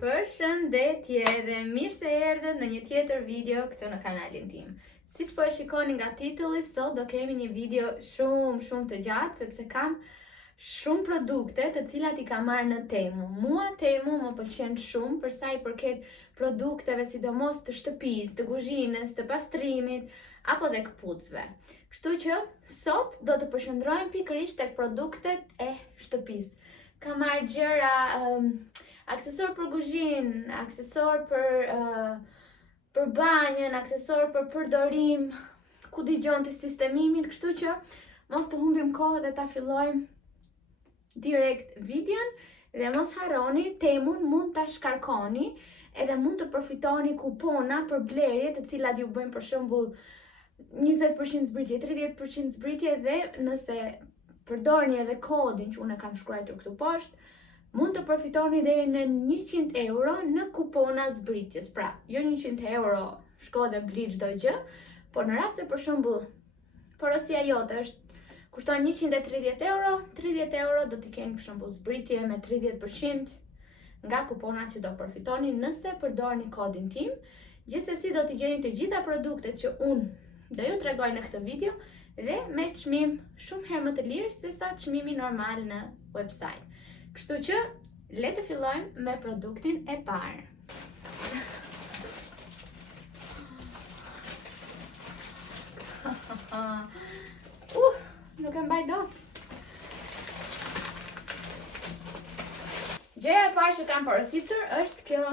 Përshëndetje dhe mirë se erdhët në një tjetër video këtu në kanalin tim. Siç po e shikoni nga titulli, sot do kemi një video shumë të gjatë sepse kam shumë produkte të cilat i kam marrë në Temu. Mua Temu më pëlqen shumë për sa i përket produkteve, sidomos të shtëpisë, të kuzhinës, të pastrimit apo dhe këpucëve. Kështu që sot do të përshëndrohem pikërisht tek produktet e shtëpisë. Kam marrë gjëra aksesor për kuzhinë, aksesor për banjën, aksesor për përdorim, ku digjon të sistemimin, kështu që mos të humbim kohë dhe ta fillojmë direkt videon dhe mos harroni, Temun mund ta shkarkoni edhe mund të përfitoni kupona për blerje të cilat ju bëjnë për shembull 20% zbritje, 30% zbritje dhe nëse përdorni edhe kodin që unë kam shkruar këtu poshtë, mund të përfitoni deri në 100 euro në kupona zbritjes. Pra, jo 100 euro shko dhe bli çdo gjë, por në rast se për shembull porosia jote kushton 130 euro, 30 euro do t'i keni për shembull zbritje me 30% nga kuponat që do përfitoni nëse përdorni kodin tim. Gjithsesi do t'i gjeni të gjitha produktet që unë do ju tregoj në këtë video dhe me çmim shumë herë më të lirë se sa çmimi normal në website. Kështu që, le të fillojmë me produktin e parë. Nuk e mbaj dot. Gjëja e parë që kam porositur është kjo,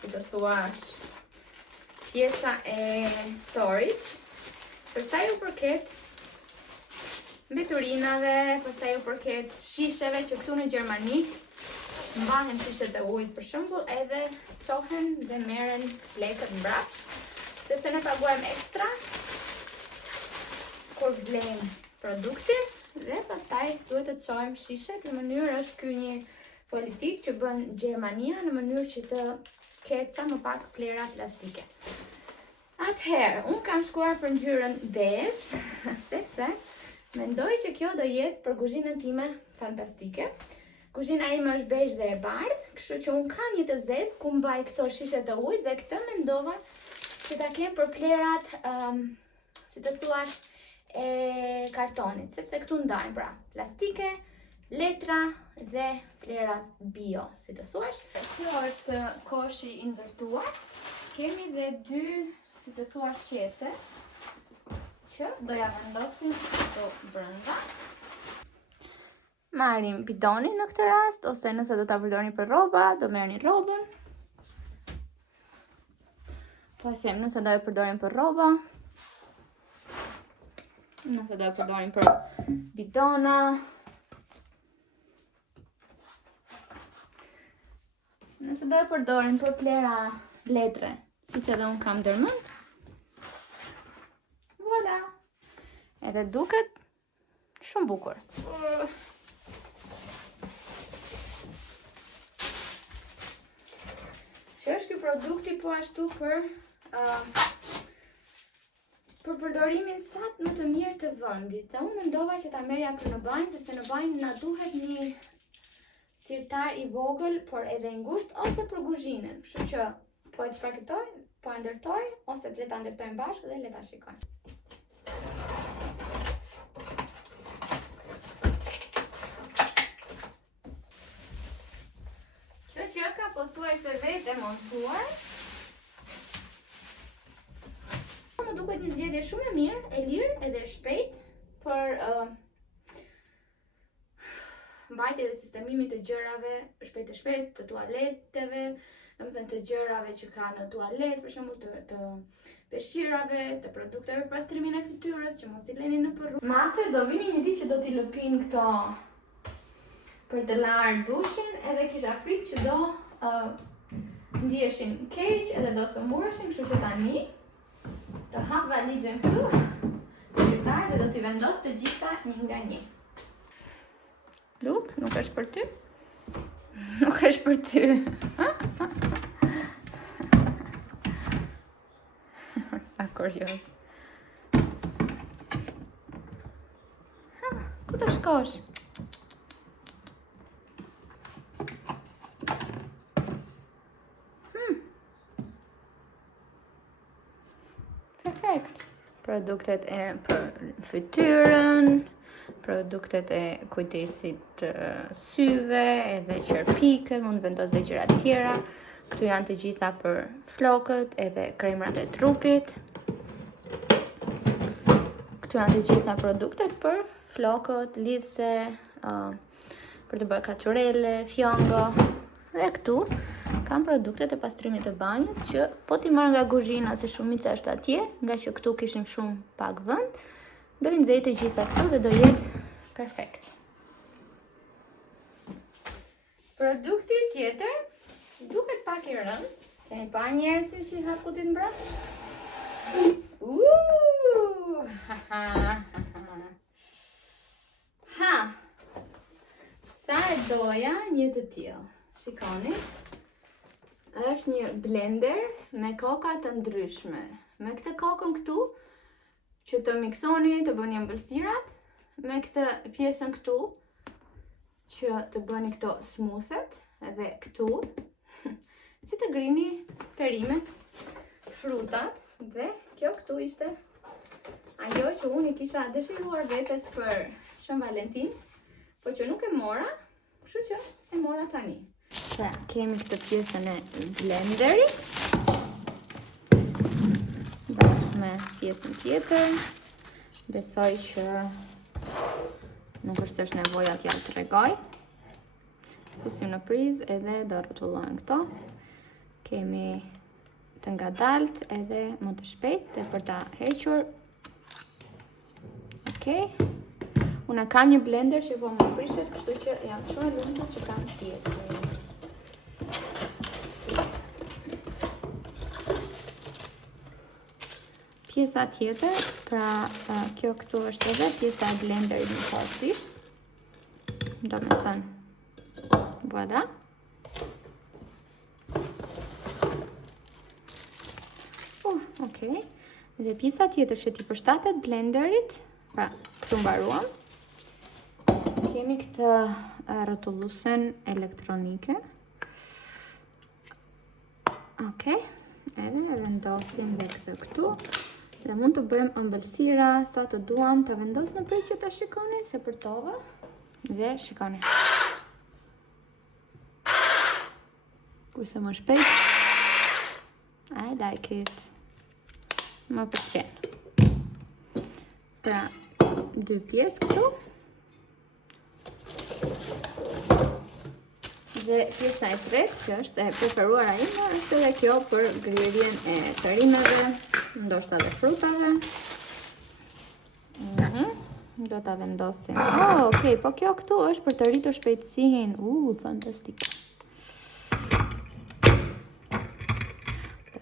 si të thuash, pjesa e storage. Për sa ju përket mbeturinave, përsa ju përket shisheve që këtu në Gjermani mbahen shishet e ujit për shembull, edhe çohen dhe merren lekët mbrapsht, sepse ne paguajmë ekstra kur blejmë produktin dhe pastaj duhet të çojmë shishet. Në mënyrë është ky një politikë që bën Gjermania në mënyrë që të ketë sa më pak plera plastike. Atëherë, unë kam shkuar për ngjyrën beige, sepse mendoj që kjo do jetë për kuzhinën time fantastike. Kuzhina ime është beige dhe e bardhë, kështu që unë kam një të zezë ku mbaj këto shishet e ujit dhe këtë mendova që ta kem për plerat, si të thuash, e kartonit, sepse këtu ndajnë pra plastike, letra dhe plerat bio, si të thuash. Kjo është koshi i ndërtuar. Kemi dhe dy, si të thuash, qese që do ja vendosim këtu brenda. Marrim bidonin në këtë rast, ose nëse do ta përdorni për rroba, do merrni rrobën. Po them, nëse do e përdorim për rroba, nëse do e përdorim për bidona, nëse do e përdorim për plera letre, siç edhe unë kam ndërmend. Voilà. Edhe duket shumë bukur. Që është ky produkti po ashtu për përdorimin sa më të mirë të vendit. Dhe unë mendova që ta merrja për në banjë, sepse në banjë na duhet një sirtar i vogël, por edhe i ngushtë, ose për kuzhinën. Kështu që po e çfarkitoj, po e ndërtoj, ose le ta ndërtojmë bashkë dhe le ta shikojmë. Kjo që ka pothuajse vetë e montuar. Më duket një zgjedhje shumë e mirë, e lirë edhe e shpejt për mbajtje dhe sistemimit të gjërave shpejt të tualeteve, domethënë të gjërave që ka në tualet, për shembull të peshqirave, të produkteve për pastrimin e fytyrës, që mos i leni në rrugë. Mace, do vini një ditë që do t'i lëpin këto për të larë dushin, edhe kisha frikë që do ndjeshin keq edhe do sëmbureshin, kështu që tani do hap valixhen këtu, dhe do t'i vendos të gjitha një nga një. Luk, nuk është për ty? Nuk është për ty. Sa kurios. të shkosh? Perfekt. Produktet e për fytyrën, produktet e kujdesit të syve, edhe qerpikët, mund të vendos dhe gjëra të tjera. Këtu janë të gjitha për flokët edhe kremrat e trupit. Këtu janë të gjitha produktet për flokët, lidhse, për të bërë kaçurele, fjongo. Dhe këtu kam produktet e pastrimit të banjës që po t'i marrë nga kuzhina se shumica është atje, nga që këtu kishim shumë pak vend, do i nxej të gjitha këtu dhe do jetë perfekt. Produkti tjetër duket pak i rënd. Keni parë njerëz që i hap kutin mbrapsht? Sa e doja një të tillë. Shikoni. Është një blender me koka të ndryshme. Me këtë kokën këtu që të miksoni, të bëni ëmbëlsirat, me këtë pjesën këtu që të bëni këto smoothet, edhe këtu që të grini perimet, frutat, dhe kjo këtu ishte ajo që unë i kisha dëshiruar vetes për Shën Valentin, po që nuk e mora, kështu që e mora tani. Pra, kemi këtë pjesën e blenderit, bashkë me pjesën tjetër, besoj që nuk është nevoja t'ja të tregoj. Pusim në prizë edhe do rrotullojmë këto. Kemi të ngadalt edhe më të shpejt dhe për ta hequr. Okej. Unë kam një blender që po më prishet, kështu që jam shumë e lumtur që kam tjetër. Pjesa tjetër, pra kjo këtu është edhe pjesa e blenderit në korsisht. Do me thënë, voilà. Okej. Dhe pjesa tjetër që t'i përshtatet blenderit, pra këtu mbaruam. Kemi këtë rrotulluesen elektronike. Okej. Edhe e vendosim dhe këtë këtu. Dhe mund të bëjmë ëmbëlsira sa të duam, të vendos në pjesë që ta shikoni, se përtova. Dhe shikoni. Kurse më shpejt. I like it. Më pëlqen. Pra, 2 pjesë këtu. Dhe pjesa e tretë, që është e preferuara ime, është edhe kjo për grirjen e perimeve, ndoshta dhe frutave. Do ta vendosim. Okej, po kjo këtu është për të rritur shpejtësinë. Fantastik.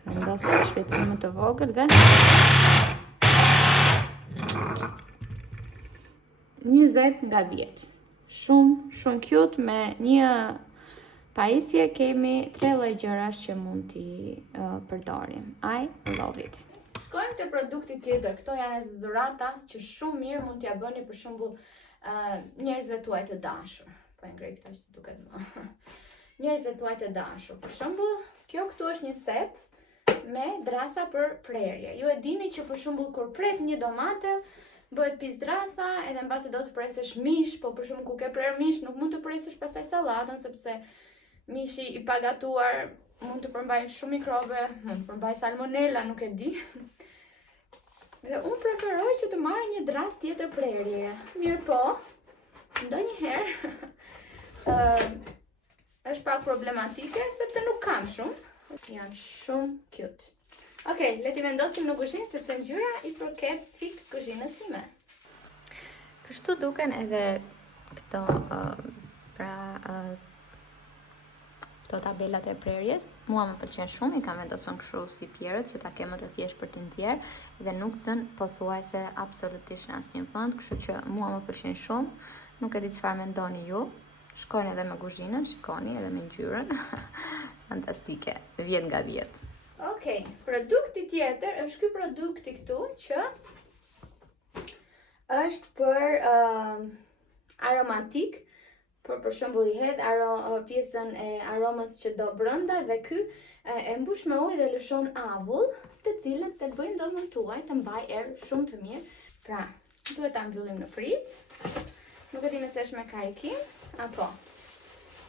Vendos shpejtësinë më të vogël dhe 20 nga 10. Shumë cute, me një pajisje kemi 3 lloj gjërash që mund t'i përdorim. I love it. Shkojmë te produkti tjetër. Këto janë edhe dhurata që shumë mirë mund t'ja bëni për shembull njerëzve tuaj të dashur. Po e ngrej këtë që duket më. Njerëzve tuaj të dashur. Për shembull, kjo këtu është një set me drasa për prerje. Ju e dini që për shembull kur pret një domate, bëhet pis drasa, edhe mbase do të presësh mish, po për shembull ku ke prerë mish, nuk mund të presësh pastaj sallatën, sepse mishi i pagatuar mund të përmbajë shumë mikrobe, mund të përmbajë salmonella, nuk e di. Dhe unë preferoj që të marrë një dras tjetër prerje. Mirë po, ndonjëherë është pak problematike, sepse nuk kam shumë. Janë shumë cute. Okej, le t'i vendosim në kuzhinë, sepse ngjyra i përket fiks kuzhinës time. Kështu duken edhe këto këto tabelat e prerjes. Mua më pëlqen shumë, i kam vendosur kështu si pjerët që ta kem më të thjeshtë për të nxjerr dhe nuk zën pothuajse absolutisht në asnjë vend, kështu që mua më pëlqen shumë. Nuk e di çfarë mendoni ju. Shkojnë edhe me kuzhinën, shikoni edhe me ngjyrën. Fantastike, 10 nga 10. Okej, produkti tjetër është ky produkti këtu që është për aromatik, për shembull i hedh pjesën e aromës që do brenda dhe ky e mbush me ujë dhe lëshon avull, të cilët të bëjnë dhomën tuaj të mbaj erë shumë të mirë. Pra, duhet ta mbyllim në prizë. Nuk e di nëse është me karikim apo.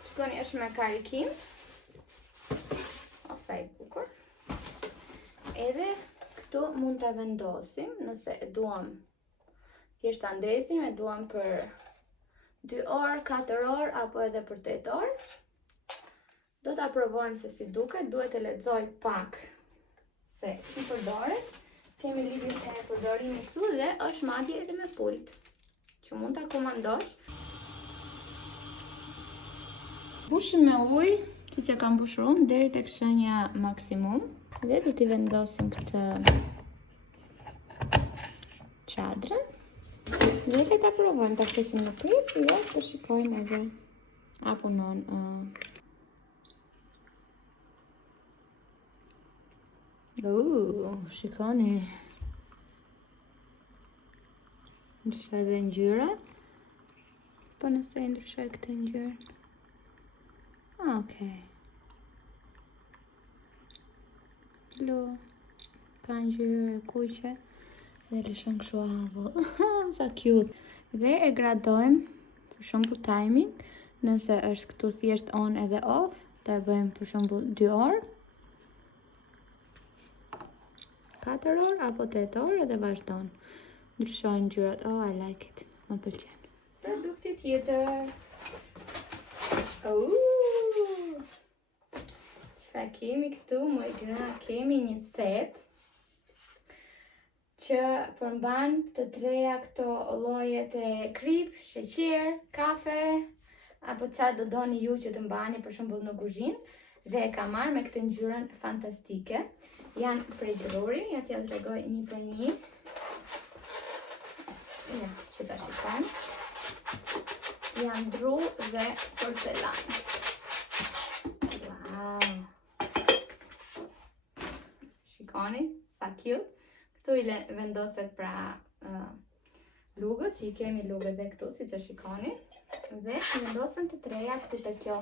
Shikoni, është me karikim. Sa i bukur. Edhe këtu mund ta vendosim nëse e duam thjesht ta ndesim, e duam për 2 orë, 4 orë apo edhe për 8 orë. Do ta provojmë se si duket, duhet të lexoj pak se si përdoret. Kemi librin e përdorimit këtu dhe është madje edhe me pult që mund ta komandosh. Mbushim me ujë, siç e kam mbushur unë, deri tek shenja maksimum. Dhe do t'i vendosim këtë çadrën. Dhe le ta provojmë, ta presim në prizë dhe të shikojmë edhe a punon. Shikoni. Ndryshoj edhe ngjyra. Po nëse e ndryshoj këtë ngjyrë. Okej. Blu, pa ngjyrë e kuqe dhe lëshon kështu avull. Sa cute. Dhe e gradojmë për shembull timing, nëse është këtu thjesht on edhe off, do e bëjmë për shembull 2 orë, 4 orë apo 8 orë dhe vazhdon. Ndryshojnë ngjyrat. Oh, I like it. Më pëlqen. Produkti tjetër. Çfarë kemi këtu, më gra? Kemi një set që përmban të treja këto llojet e krip, sheqer, kafe apo çfarë do doni ju që të mbani për shembull në kuzhinë, dhe e kam marrë me këtë ngjyrën fantastike. Janë prej druri, ja t'ja tregoj një për një. Ja, që ta shikojmë. Janë dru dhe porcelan. Wow! Shikoni, sa cute. Këtu i vendoset pra lugët, që i kemi lugët dhe këtu, si që shikoni. Dhe i vendosen të treja këtu të kjo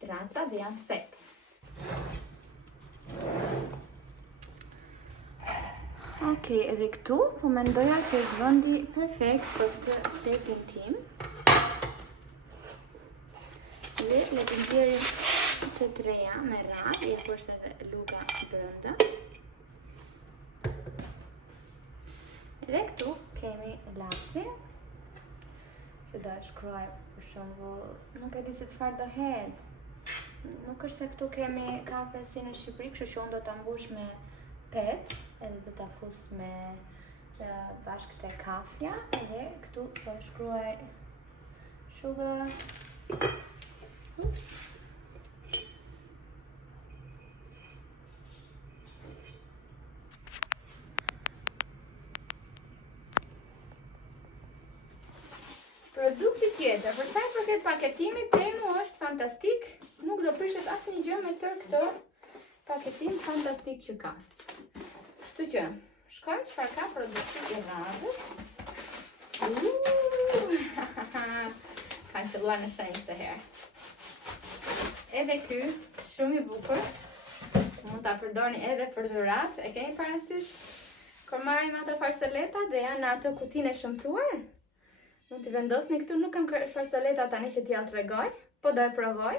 trasa dhe janë set. Okej, edhe këtu, po mendoja që është vendi perfekt për këtë setin tim. Dhe le të nxjerrim të treja me radhë, e përse edhe luga brenda. Edhe këtu kemi lapsin, që do e shkruaj për shembull, nuk e di se çfarë do hedh. Nuk është se këtu kemi kafe si në Shqipëri, kështu që unë do ta mbush me pet, edhe do ta fus me bashkë te kafja, edhe këtu do shkruaj sugar. Ups. Produkti tjetër, për sa i përket paketimit, Temu është fantastik, nuk do prishet asnjë gjë me tërë këtë paketim fantastik që ka. Kështu që, shkojmë çfarë ka produkti i radhës. Kanë qëlluar në shenjë këtë herë. Edhe ky, shumë i bukur. Mund ta përdorni edhe për dhuratë. E keni parasysh kur marrim ato farsoleta dhe janë në ato kutinë e shëmtuar? Mund t'i vendosni këtu, nuk kam farsoleta tani që t'ja tregoj, po do e provoj.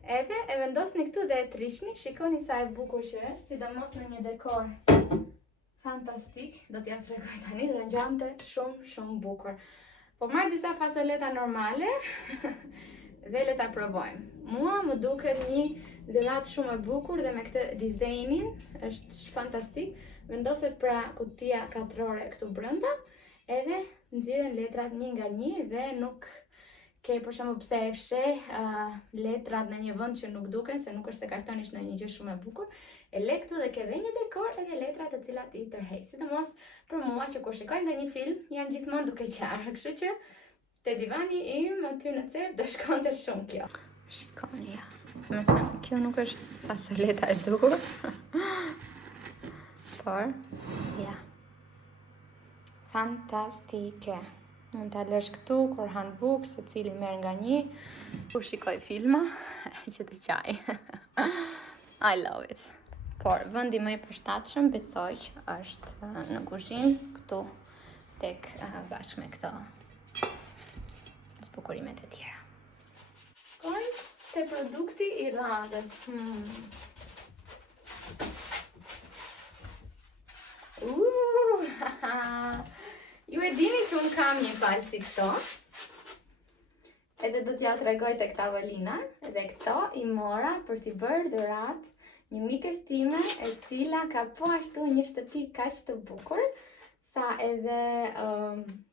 Edhe e vendosni këtu dhe e trishni, shikoni sa e bukur që është, sidomos në një dekor fantastik, do t'ja tregoj tani dhe ngjante shumë bukur. Po marr disa fasoleta normale dhe le ta provojmë. Mua më duket një dhuratë shumë e bukur dhe me këtë dizajnin është fantastik. Vendoset pra kutia katrore këtu brenda, edhe nxirren letrat një nga një dhe nuk ke për shembull pse e fsheh letrat në një vend që nuk duken, se nuk është se kartoni është një gjë shumë e bukur. E le këtu dhe ke dhe një dekor edhe letra të cilat i tërheq. Sidomos për mua që kur shikoj nga një film, jam gjithmonë duke qarë, kështu që te divani im aty në cer do shkonte shumë kjo. Shikoni ja. Me thënë, kjo nuk është fasoleta e duhur. Por, ja. Fantastike. Mund ta lësh këtu kur han bukë, secili merr nga një. Kur shikoj filma, që të qaj. I love it. Por vendi më i përshtatshëm besoj që është në kuzhinë, këtu tek bashkë me këto zbukurimet e tjera. Shkojmë te produkti i radhës. Ju e dini që unë kam një palë si këto. Edhe do t'ja tregoj tek tavolina. Edhe këto i mora për t'i bërë dhurat një mikes time e cila ka po ashtu një shtëpi kaq të bukur sa edhe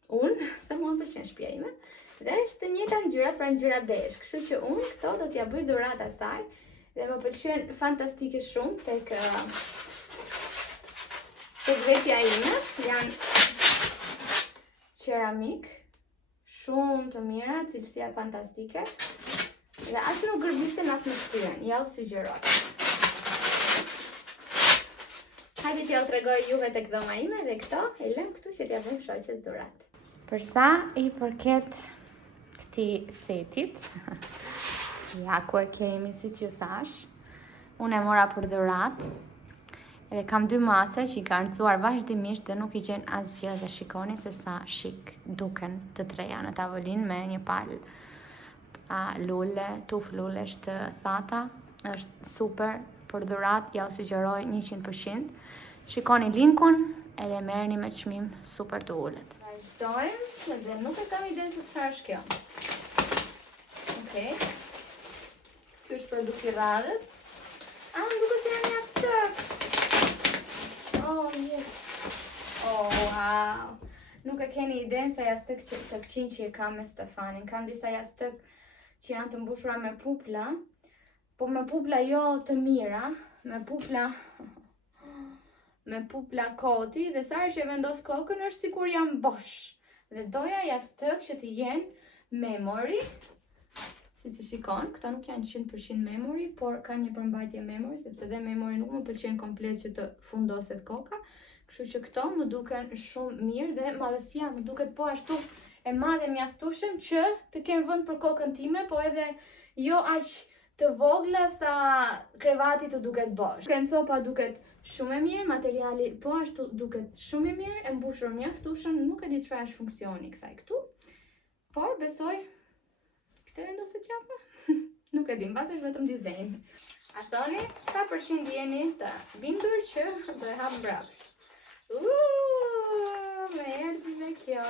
unë, sa mua më pëlqen shtëpia ime. Dhe është të njëjta ngjyra, pra ngjyra bezh. Kështu që unë këto do t'ja bëj dhurat asaj dhe më pëlqen fantastike shumë tek vetja ime. Janë ceramik, shumë të mira, cilësia fantastike. Dhe as nuk gërbisten as nuk shtyhen, ja u sugjeroj. Hajde t'ja u tregoj juve tek dhoma ime dhe këto e lëm këtu që t'ja bëjmë shoqes dhurat. Për sa i përket këtij setit, ja ku e kemi siç ju thash, unë e mora për dhurat. Edhe kam dy mace që i garncuar vazhdimisht dhe nuk i gjen asgjë dhe shikoni se sa shik duken të treja në tavolinë me një palë lule, tuf lulesh të thata. Është super për dhurat, ja u sugjeroj 100%. Shikoni linkun edhe merrni me çmim super të ulët. Vazhdojmë edhe nuk e kam idenë se çfarë është kjo. Okej. Ky është produkti i radhës. Më duket se janë jastëk. Oh, yes. Oh, wow. Nuk e keni idenë sa jastëk të këqin që i kam me Stefanin. Kam disa jastëk që janë të mbushura me pupla, po me pupla jo të mira, me pupla koti, dhe sa që e vendos kokën është sikur janë bosh. Dhe doja jastëk që të jenë memory, si që shikon, këta nuk janë 100% memory, por ka një përmbajtje memory, sepse dhe memory nuk më pëlqen komplet që të fundoset koka, kështu që këto më duken shumë mirë dhe madhësia më duket po ashtu e madhe mjaftueshëm që të kem vend për kokën time, po edhe jo aq të vogla sa krevati të duket bosh. Copa duket shumë e mirë, materiali po ashtu duket shumë i mirë, e mbushur mjaftueshëm, nuk e di çfarë është funksioni kësaj këtu, por besoj të vendoset qapa? Nuk e di, mbas është vetëm dizajn. A thoni, sa përqind jeni të bindur që do e hap mbrapsht? Me erdhi me kjo.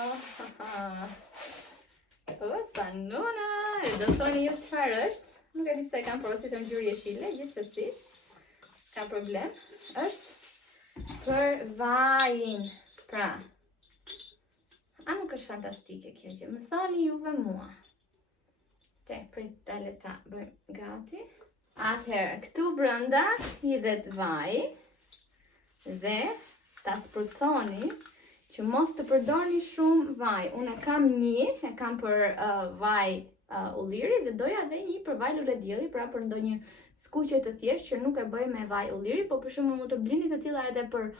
Sa nona, e do thoni ju çfarë është? Nuk e di pse kam porositë ngjyrë jeshile, gjithsesi. S'ka problem. Është për vajin. Pra, a nuk është fantastike kjo gjë? Më thoni juve mua. Prit tale ta bëjmë gati. Atëherë, këtu brenda hidhet vaj dhe ta spërconi që mos të përdorni shumë vaj. Unë e kam një, e kam për vaj ulliri dhe doja edhe një për vaj lule dielli, pra për ndonjë skuqje të thjeshtë që nuk e bëj me vaj ulliri, po për shembull mund të blini të tilla edhe për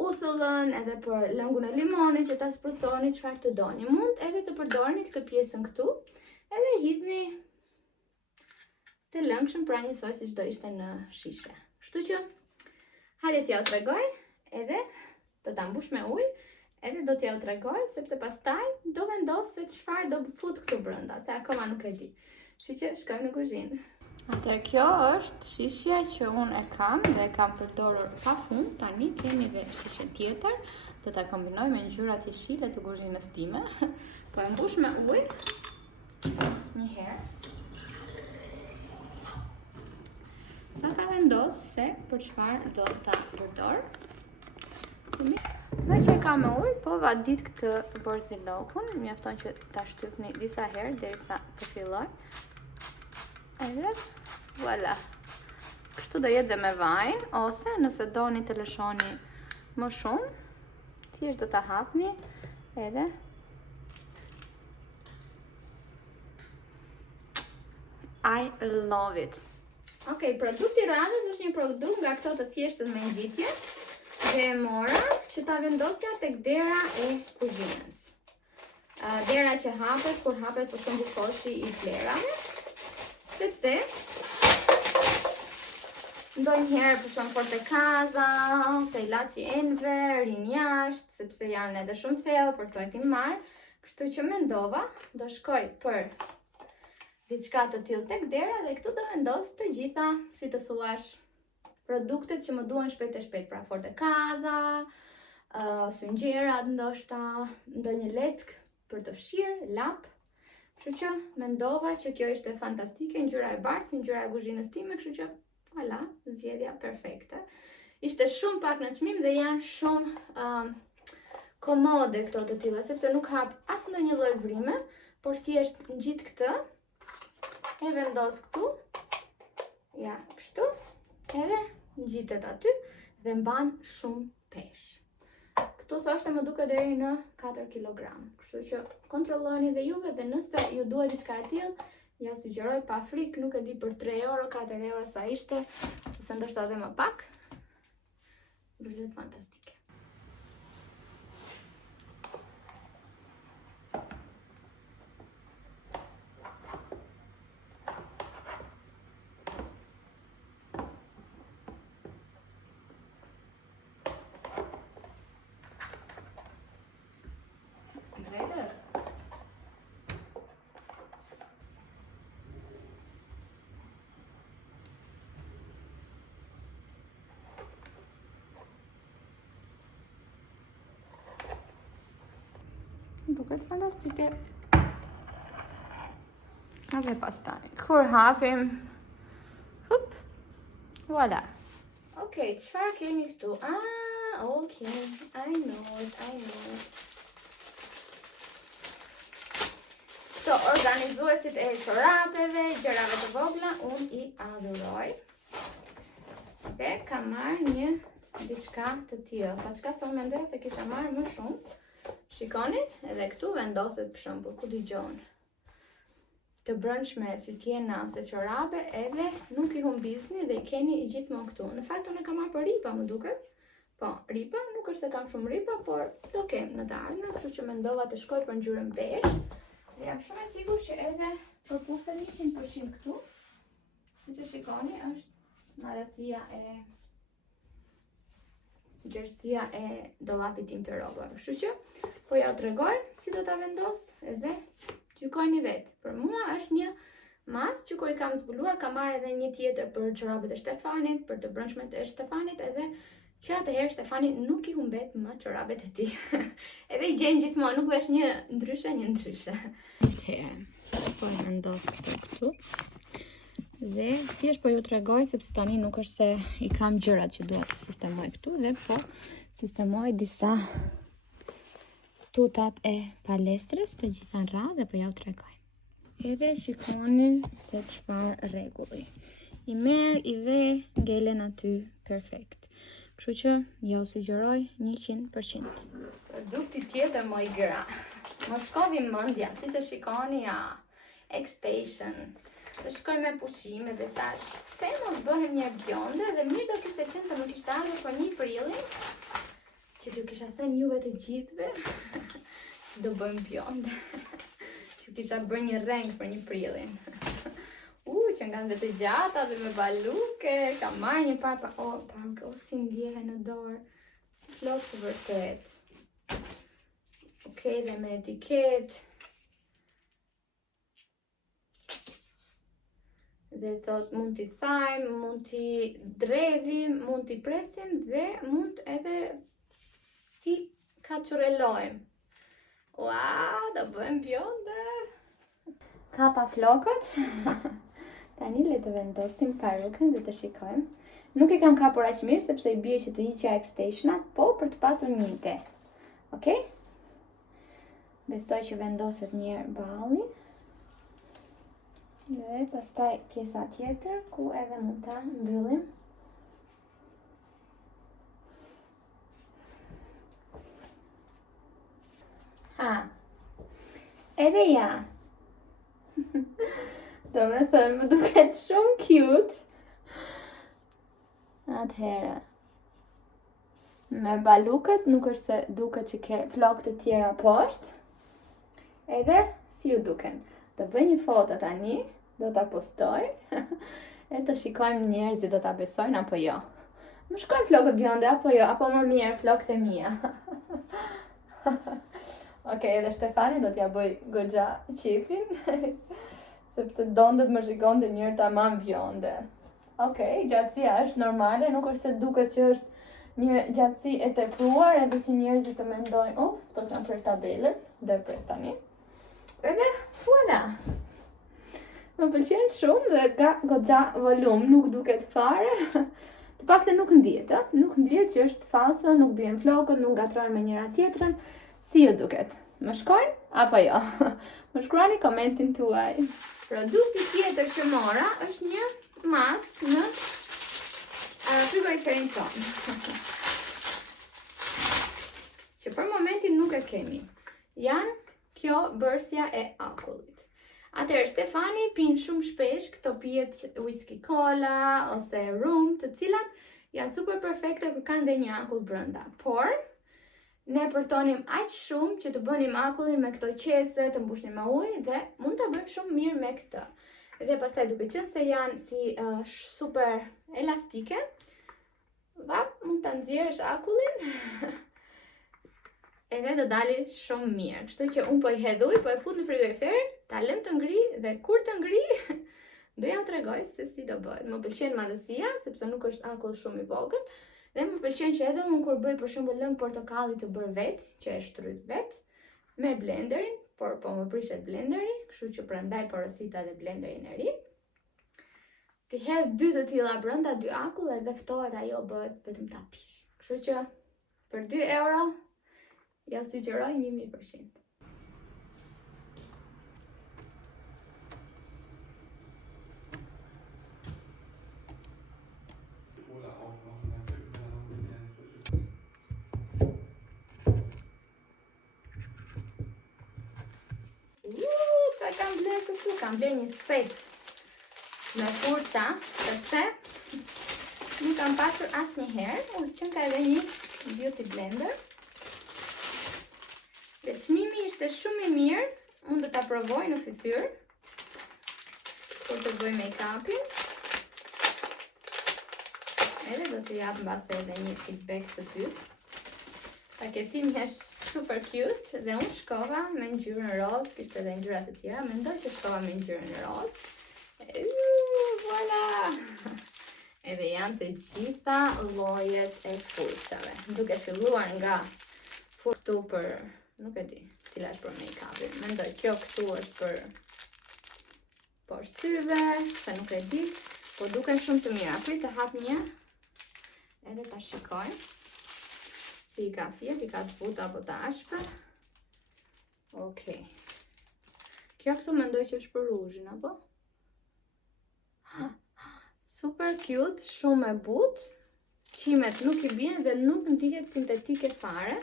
uthullën, edhe për lëngun e limonit që ta spërconi çfarë të doni. Mund edhe të përdorni këtë pjesën këtu. Edhe hidhni të lëngshëm, pra njësoj si çdo ishte në shishe. Kështu që, hajde t'ja u tregoj, edhe do ta mbush me ujë, edhe do t'ja u tregoj, sepse pastaj do vendos se çfarë do fut këtu brenda, se akoma nuk e di. Kështu që shkojmë në kuzhinë. Atëherë kjo është shishja që unë e kam dhe kam përdorur pafund. Tani kemi dhe shishe tjetër, do ta kombinoj me ngjyrat jeshile të kuzhinës time. Po e mbush me ujë. Një herë. Sa ta vendos se për çfarë do ta përdor. Me që e ka me ujë, po va dit këtë borzilokun, mjafton që ta shtypni disa herë derisa të filloj. Edhe voilà. Kështu do jetë dhe me vaj, ose nëse doni të lëshoni më shumë, thjesht do ta hapni edhe I love it. Okej, produkti i radhës është një produkt nga këto të thjeshtët me ngjitje dhe e mora që ta vendosja tek dera e kuzhinës. dera që hapet, kur hapet për shembull koshi I plerave, sepse ndonjëherë për shembull portekaza, se ilaçi enver, rin jashtë, sepse janë edhe shumë thellë për to ti marr, kështu që mendova do shkoj për diçka të tillë tek dera dhe këtu do vendos të gjitha, si të thuash, produktet që më duan shpejt e shpejt, pra fortekaza, synxherat ndoshta, ndonjë leck për të fshirë, lap. Kështu që mendova që kjo ishte fantastike, ngjyra e bardhë, si ngjyra e kuzhinës time, kështu që voilà, zgjedhja perfekte. Ishte shumë pak në çmim dhe janë shumë komode këto të tilla, sepse nuk hap as ndonjë lloj vrime, por thjesht ngjit këtë, e vendos këtu, ja, kështu, edhe ngjitet aty dhe mban shumë peshë. Këtu thoshte më duket deri në 4 kg. Kështu që kontrolloni dhe juve dhe nëse ju duhet diçka e tillë, ja sugjeroj pa frikë, nuk e di për 3 euro, 4 euro sa ishte, ose ndoshta edhe më pak. Vërtet fantastike. Duket fantastike. Edhe pastaj, kur hapim, hup, voilà. Okej, çfarë kemi këtu? Okej, I know it. Këto organizuesit e çorapeve, gjërave të vogla, unë I adhuroj. Dhe kam marrë një diçka të tillë. Paçka se unë mendoja se kisha marrë më shumë. Shikoni, edhe këtu vendoset për shembull, ku dëgjon. Të brendshme si tjena ose çorape, edhe nuk I humbisni dhe I keni gjithmonë këtu. Në fakt unë kam marrë për ripa, më duket. Po, ripa, nuk është se kam shumë ripa, por do kem në të ardhmen, kështu që mendova të shkoj për ngjyrën beshë. Dhe jam shumë e sigurt që edhe përputhet 100% këtu. Siç e shikoni, është madhësia e gjerësia e dollapit tim të rrobave. Kështu që po ja tregoj si do ta vendos edhe gjykojini vetë. Për mua është një mas që kur I kam zbuluar, kam marrë edhe një tjetër për çorapet e Stefanit, për të brendshmet e Stefanit, edhe që atëherë Stefani nuk I humbet më çorapet e tij. Edhe I gjen gjithmonë, nuk vesh një ndryshe. Atëherë, po e vendos këtu. Dhe thjesht po ju tregoj sepse tani nuk është se I kam gjërat që dua të sistemoj këtu, dhe po sistemoj disa tutat e palestrës të gjitha në radhë dhe po ja u tregoj. Edhe shikoni se çfarë rregulli. I merr, I ve, ngelen aty perfekt. Kështu që ja u sugjeroj 100%. Produkti tjetër më I gra. Më shkovi mendja, si se shikoni X-Station. Të shkoj me pushime dhe tash, pse mos bëhem një bjonde dhe mirë do kishte qenë të më kishte ardhur për 1 prilin, që t'ju kisha thënë juve të gjithëve që do bëjmë bjonde. Që kisha bërë një reng për 1 prilin. Që nga dhe të gjata dhe me baluke, kam marrë një parë, paruke, si ndjehe në dorë, si flokë të vërtet. Okej, dhe me etiket. Dhe thot mund t'i thajmë, mund t'i dredhim, mund t'i presim dhe mund edhe t'i kaçurelojmë. Ua, do bëjmë bjonde! Kapa flokët. Tani le të vendosim parukën dhe të shikojmë. Nuk I kam kapur aq mirë sepse I bie që të hiqja X-Stationat, po për të pasur një ide. Okej? Besoj që vendoset një herë balli. Dhe pastaj pjesa tjetër ku edhe mund ta mbyllim. Edhe ja. Do me thënë më duket shumë cute. Atëherë, me balukët nuk është se duket që ke flokë të tjera poshtë. Edhe si ju duken. Të bëj një foto tani, do ta postoj. E të shikojmë njerëzit do ta besojnë apo jo. Më shkojnë flokët bjonde apo jo, apo më mirë flokët e mia. Okej, edhe Shtefani do t'ja bëj goxha qifin, sepse dondet më shikonte njërë tamam bjonde. Okej, gjatësia është normale, nuk është se duket që është një gjatësi e tepruar, edhe që njerëzit të mendojnë, s'po s'kam prer tabelën, dhe pres tani. Edhe, voilà! Më pëlqen shumë dhe ka goxha volum, nuk duket fare. Të paktën nuk ndihet, nuk ndihet që është falso, nuk bien flokët, nuk gatrojnë me njëra tjetrën. Si ju duket? Më shkojnë apo jo? Më shkruani komentin tuaj. Produkti tjetër që mora është një mas në frigoriferin ton. Që për momentin nuk e kemi. Janë kjo bërsja e akullit. Atëherë Stefani pinë shumë shpesh këto pijet whisky cola ose rum, të cilat janë super perfekte kur kanë dhe një akull brenda. Por ne përtonim aq shumë që të bënim akullin me këto qese, të mbushnim me ujë dhe mund ta bëjmë shumë mirë me këtë. Dhe pastaj duke qenë se janë si super elastike, mund ta nxjerrësh akullin. Edhe do dali shumë mirë. Kështu që unë po i hedh ujë, po e fut në frigorifer, ta lëm të ngri dhe kur të ngri, do ja u tregoj se si do bëhet. Më pëlqen madhësia, sepse nuk është akull shumë i vogël, dhe më pëlqen që edhe unë kur bëj për shembull lëng portokalli të bërë vet, që e shtrydh vet, me blenderin, por po më prishet blenderi, kështu që prandaj porosita dhe blenderin e ri. Ti hedh 2 të tilla brenda 2 akull edhe ftohet ajo bëhet vetëm tapish. Kështu që për 2 euro ja sugjeroj 1000%. Qa kam bler këtu? Kam bler një set me furça, sepse nuk kam pasur asnjëherë, që ka edhe një beauty blender. Dhe çmimi ishte shumë i mirë, unë do ta provoj në fytyrë kur të bëj make-upin. Edhe do të jap mbase edhe një feedback të dytë. Paketimi është super cute dhe unë shkova me ngjyrën roz, kishte edhe ngjyra të tjera, mendoj që shkova me ngjyrën roz. Voilà! Edhe janë të gjitha llojet e furçave. Duke filluar nga furçu për, nuk e di, cila është për make-upin. Mendoj kjo këtu është për syve, se nuk e di, po duken shumë të mira. Prit të hap një, edhe ta shikojmë si i ka fjet, i ka të buta apo të ashpra. Okej. Kjo këtu mendoj që është për ruzhin, apo? Super cute, shumë e butë. Qimet nuk i bien dhe nuk ndihet sintetike fare.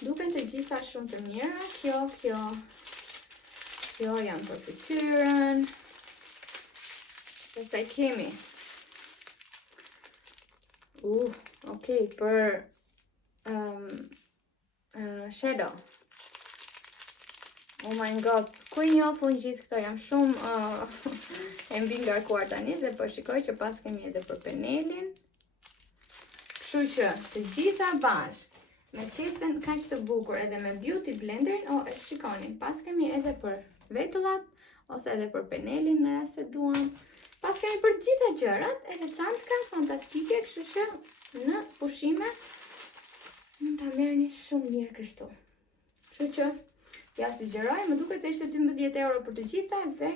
Duken të gjitha shumë të mira. Kjo janë për fytyrën. Pastaj kemi. Okej, për shadow. Oh my god, ku i njofun gjithë këto, jam shumë e mbi ngarkuar tani dhe po shikoj që pas kemi edhe për penelin. Kështu që të gjitha bashkë me qesen kaq të bukur edhe me beauty blenderin, shikoni, pas kemi edhe për vetullat ose edhe për penelin në rast se duam. Pas kemi për gjitha gjërat, edhe çantka fantastike, kështu që në pushime mund ta merrni shumë mirë kështu. Kështu që ja sugjeroj, më duket se ishte 12 euro për të gjitha dhe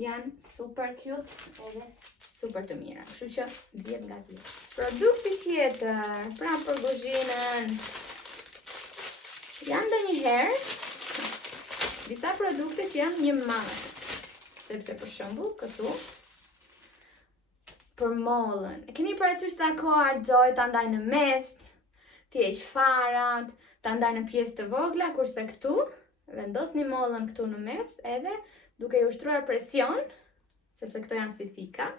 janë super cute edhe super të mira. Kështu që 10 nga 10. Produkti tjetër, pra për kuzhinën. Janë ndonjëherë disa produkte që janë një mas. Sepse për shembull këtu për mollën. E keni parasysh sa kohë argjoj ta ndaj në mes, t'i heq farat, ta ndaj në pjesë të vogla, kurse këtu vendosni mollën këtu në mes, edhe duke i ushtruar presion, sepse këto janë si thika,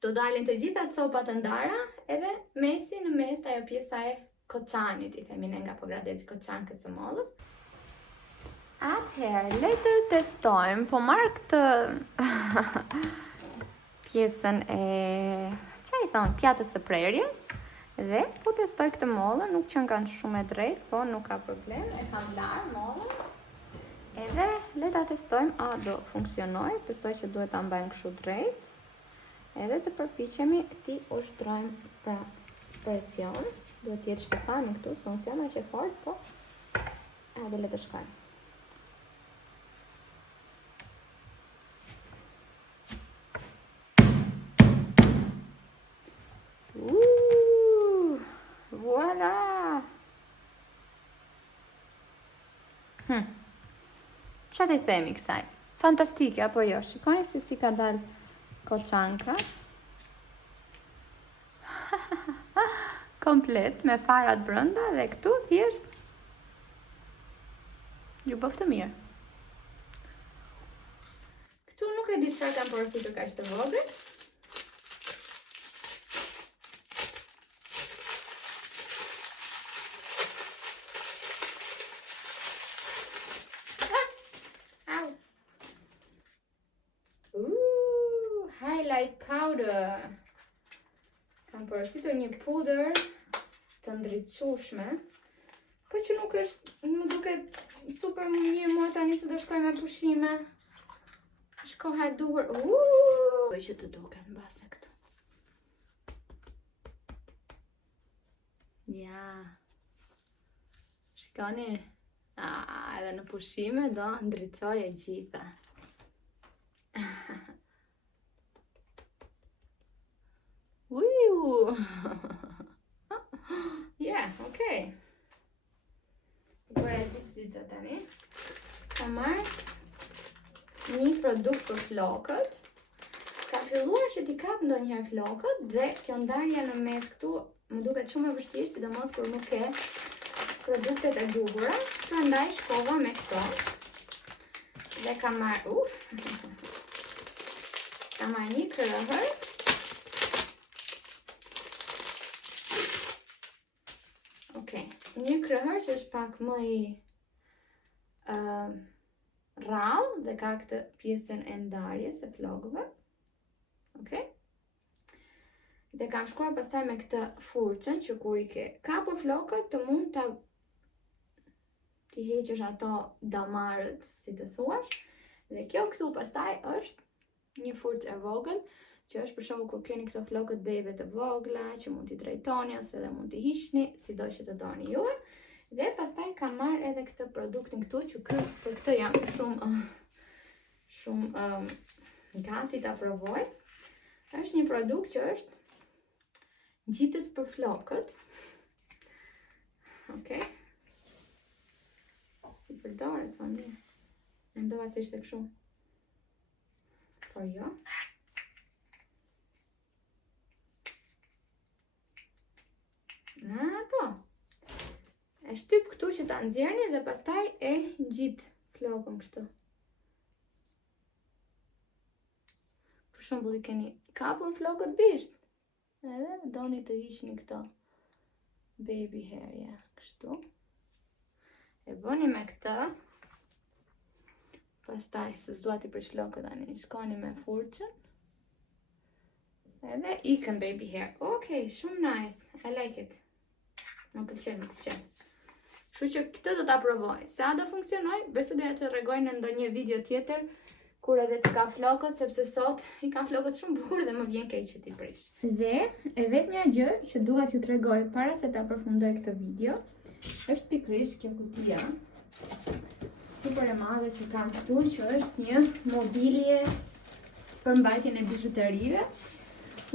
do dalin të gjitha copat të ndara, edhe mesi në mes ajo pjesa e koçanit, i themi ne nga po gradeci koçankës së mollës. Atëherë, le të testojmë, po marrë këtë pjesën e, që i thonë, pjatës së prerjes, dhe po testoj këtë mollën, nuk që kanë shumë e drejtë, po nuk ka problem, e kam larë mollën, edhe le ta testojmë, a do funksionoj, besoj që duhet ta mbajmë kështu drejt, edhe të përpiqemi ti ushtrojmë pra presion, duhet jetë Shtefani këtu, se unë s'jam aq e fortë, po edhe le të shkojmë. Voilà! Qa të themi kësaj? Fantastike, apo jo? Shikoni se si ka dalë koçanka. Komplet, me farat brenda dhe këtu thjesht ju bëf të mirë. Këtu nuk e di çfarë kam porositur kaq të vogël. Highlight powder. Kam porositur një pudër të ndriçueshme, po që nuk është, më duket super më mirë mua tani se do shkoj me pushime. Shkoha e duhur. Po që të duket mbase këtu. Ja. Shikoni. Edhe në pushime do ndriçoj e gjitha. Yeah, okay. Bërë e gjithë zica tani. Ka marrë një produkt për flokët. Ka filluar që t'i kap ndonjëherë flokët dhe kjo ndarja në mes këtu më duket shumë e vështirë, sidomos kur nuk ke produktet e duhura. Prandaj shkova me këto. Dhe ka marrë, ka marrë një krëhër. Një krëhër që është pak më i rrallë dhe ka këtë pjesën e ndarjes e flokëve. Okay? Dhe kam shkruar pastaj me këtë furçën që kur i ke kapur flokët të mund t'i heqësh ato damarët, si të thuash. Dhe kjo këtu pastaj është një furçë e vogël, që është për shembull kur keni këto flokët bebe të vogla, që mund t'i drejtoni ose edhe mund t'i hiqni, sido që të doni ju. Dhe pastaj kam marrë edhe këtë produktin këtu, që për këtë jam shumë gati ta provoj. Është një produkt që është ngjitës për flokët. Okej. Si përdoret, po mirë. Mendova se ishte kështu. Por jo. Po. E shtyp këtu që ta nxjerrni dhe pastaj e ngjit flokën kështu. Për shembull, i keni kapur flokët bisht. Edhe doni të hiqni këto baby hair, ja, kështu. E bëni me këtë. Pastaj, se s'dua t'i prish flokët tani, shkoni me furçën. Edhe ikën baby hair. Okej, shumë nice. I like it. Më pëlqen. Kështu që këtë do ta provoj. Sa do funksionoj, besoj do t'ju tregoj në ndonjë video tjetër kur edhe të ka flokët, sepse sot i ka flokët shumë bukur dhe më vjen keq që t'i prish. Dhe e vetmja gjë që dua t'ju tregoj para se ta përfundoj këtë video është pikërisht kjo kutia super e madhe që kam këtu, që është një mobilje për mbajtjen e bijuterive.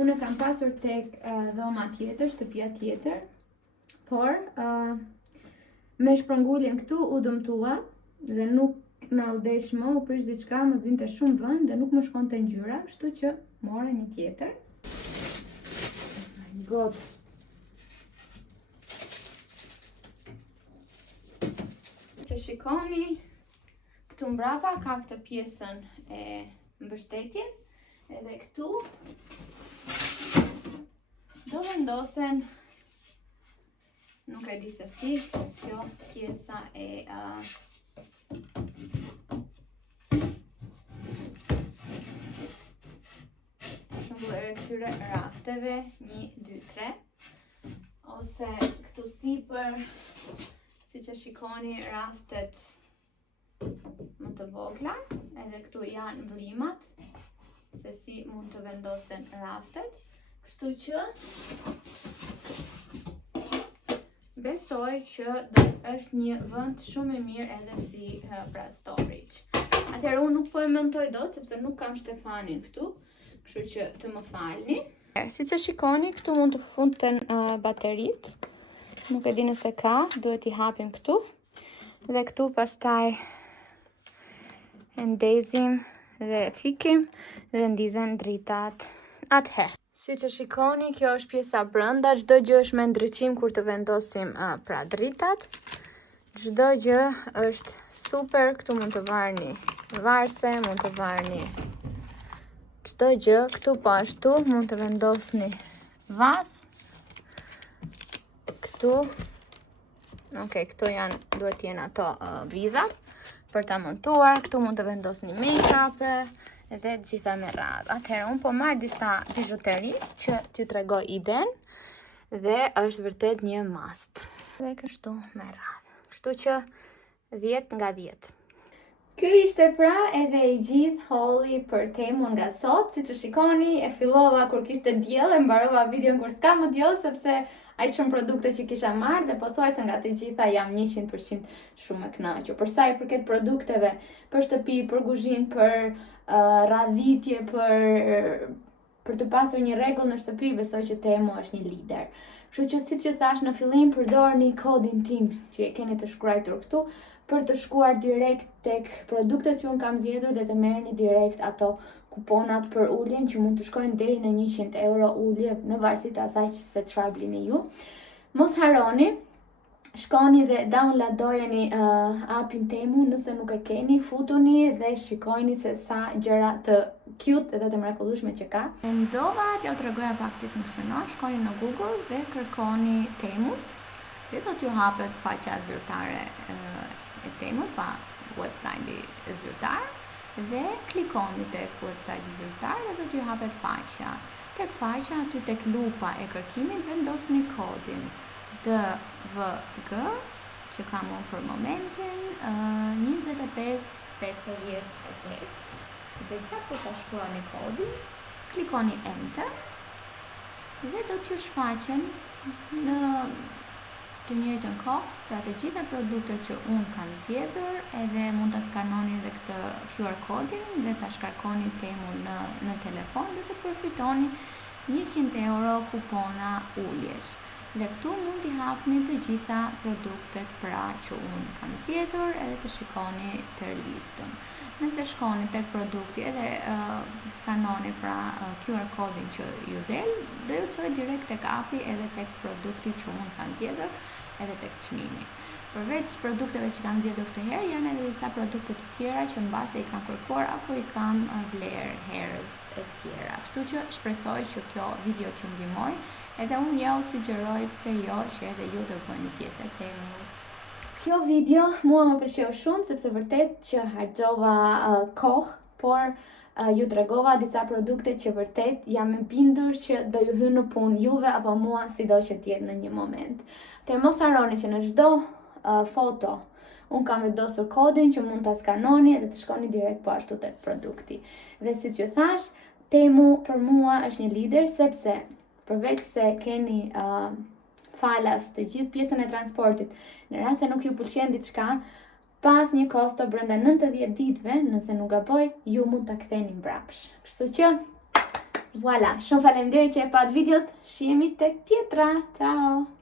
Unë kam pasur tek dhoma tjetër, shtëpia tjetër, por me shpërnguljen këtu u dëmtua dhe nuk na u desh më, u prish diçka, më zinte shumë vend dhe nuk më shkonte ngjyra, kështu që mora një tjetër. God. Që shikoni, këtu mbrapa ka këtë pjesën e mbështetjes, edhe këtu do vendosen, nuk e di se si, kjo pjesa e këtyre rafteve, 1, 2, 3, ose këtu sipër, si që shikoni raftet më të vogla, edhe këtu janë vrimat, se si mund të vendosen raftet, kështu që besoj që është një vend shumë i mirë edhe si pra storage. Atëherë unë nuk po e montoj dot sepse nuk kam Shtefanin këtu, kështu që të më falni. Si që shikoni, këtu mund të funden baterit. Nuk e di nëse ka, duhet i hapim këtu. Dhe këtu pastaj e ndezim dhe fikim dhe ndizen dritat atëherë. Si që shikoni, kjo është pjesa brenda, çdo gjë është me ndriçim kur të vendosim pra dritat. Çdo gjë është super, këtu mund të varni varse, mund të varni çdo gjë, këtu po ashtu mund të vendosni vath. Këtu, këtu janë, duhet jenë ato vidhat për ta montuar, këtu mund të vendosni make-up edhe gjitha me radhë. Atëherë unë po marr disa bijuteri që t'ju tregoj iden dhe është vërtet një must. Dhe kështu me radhë. Kështu që 10 nga 10. Ky ishte pra edhe i gjithë haulli për temën nga sot. Si që shikoni, e fillova kur kishte diell, e mbarova videon kur s'ka më diell sepse aq shumë produkte që kisha marrë dhe pothuajse nga të gjitha jam 100% shumë e kënaqur. Për sa i përket produkteve për shtëpi, për kuzhinë, për radhvitje, për të pasur një rregull në shtëpi, besoj që Temu është një lider. Kështu që siç ju thash në fillim, përdorni kodin tim që e keni të shkruar këtu për të shkuar direkt tek produktet që unë kam zgjedhur dhe të merrni direkt ato kuponat për uljen që mund të shkojnë deri në 100 euro ulje në varësi të asaj se çfarë blini ju. Mos harroni, shkoni dhe downloadojeni appin Temu nëse nuk e keni, futuni dhe shikojni se sa gjëra të cute edhe të mrekullueshme që ka. Mendova t'ju tregoja pak si funksionon. Shkoni në Google dhe kërkoni Temu dhe do t'ju hapet faqja zyrtare e Temu pa website zyrtar dhe klikoni tek website zyrtar dhe do t'ju hapet faqja. Tek faqja aty tek lupa e kërkimit vendosni kodin DVG që kam unë për momentin 2555 dhe sa po ta shkruani kodin, klikoni enter dhe do t'ju shfaqen në të njëjtën kohë pra të gjitha produktet që unë kam zgjedhur, edhe mund ta skanoni edhe këtë QR kodin dhe ta shkarkoni Temu në telefon dhe të përfitoni 100 euro kupona uljesh. Dhe këtu mund t'i hapni të gjitha produktet pra që unë kam zgjedhur edhe të shikoni tër listën. Nëse shkoni tek produkti edhe skanoni pra QR kodin që ju del, do ju çojë direkt tek api edhe tek produkti që unë kam zgjedhur edhe tek çmimi. Përveç produkteve që kam zgjedhur këtë herë, janë edhe disa produkte të tjera që mbase i kam kërkuar apo i kam vler herës e tjera. Kështu që shpresoj që kjo video t'ju ndihmoj, edhe unë ja u sugjeroj pse jo që edhe ju të bëni pjesë e Temus. Kjo video mua më pëlqeu shumë sepse vërtet që harxova kohë, por ju tregova disa produkte që vërtet jam e bindur që do ju hyjnë në punë juve apo mua, sido që t'jetë në një moment. Të mos harroni që në çdo foto unë kam vendosur kodin që mund ta skanoni dhe të shkoni direkt po ashtu tek produkti. Dhe siç ju thash, Temu për mua është një lider sepse përveç se keni falas të gjithë pjesën e transportit, në rast se nuk ju pëlqen diçka, pas një kosto brenda 90 ditëve, nëse nuk gaboj, ju mund ta ktheni mbrapsh. Kështu që, voilà, shumë faleminderit që e pat videot, shihemi tek tjetra. Ciao.